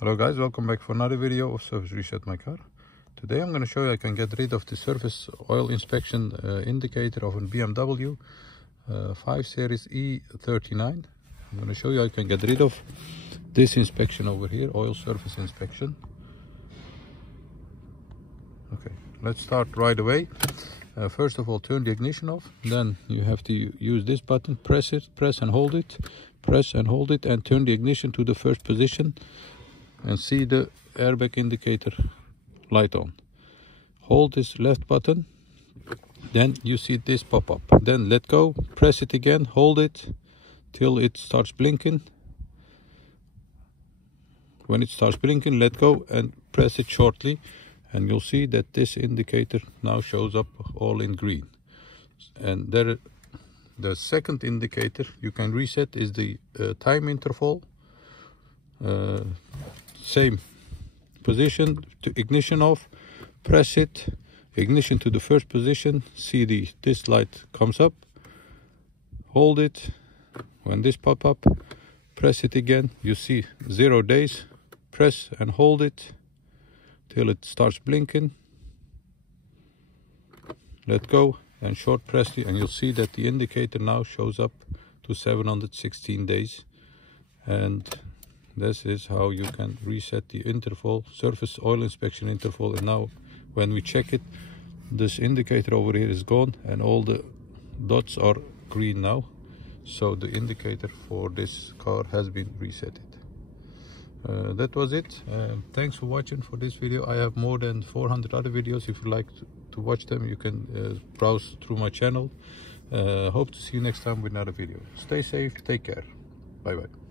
Hello guys, welcome back for another video of Service Reset My Car. Today I'm going to show you I can get rid of the surface oil inspection indicator of a BMW 5 Series E39. I'm going to show you I can get rid of this inspection over here, oil surface inspection. Okay, let's start right away. First of all, turn the ignition off. Then you have to use this button, press and hold it, and turn the ignition to the first position. And see the airbag indicator light on. Hold this left button, then you see this pop up. Then let go, press it again, hold it till it starts blinking. When it starts blinking, let go and press it shortly, and you'll see that this indicator now shows up all in green. And there, the second indicator you can reset is the time interval. Same position, to ignition off, press it, ignition to the first position, see this light comes up, hold it. When this pop up, press it again, you see 0 days, press and hold it till it starts blinking, let go and short press it, and you'll see that the indicator now shows up to 716 days. And this is how you can reset the interval, surface oil inspection interval. And now when we check it, this indicator over here is gone and all the dots are green now. So the indicator for this car has been reset. That was it. Thanks for watching for this video. I have more than 400 other videos. If you like to watch them, you can browse through my channel. Hope to see you next time with another video. Stay safe, take care. Bye bye.